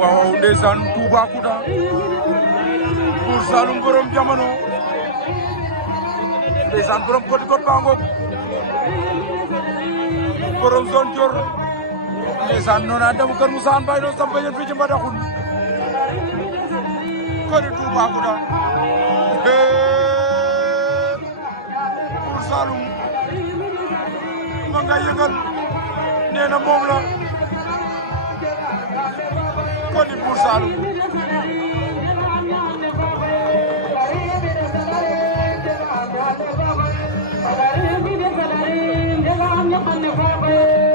waaw ndeysaan Toubacouta Buur Saalum borom jamono ndeysaan borom Côte d'Ivoire baa ngoog borom zone Dior ndeysaan noona dem Kër Moussa An Baye doon sampa yéen fii ci Mbadakhoune kodi Toubacouta Buur Saalum ma nga yëngal nee na moom la kodi Buur Saalum Bye.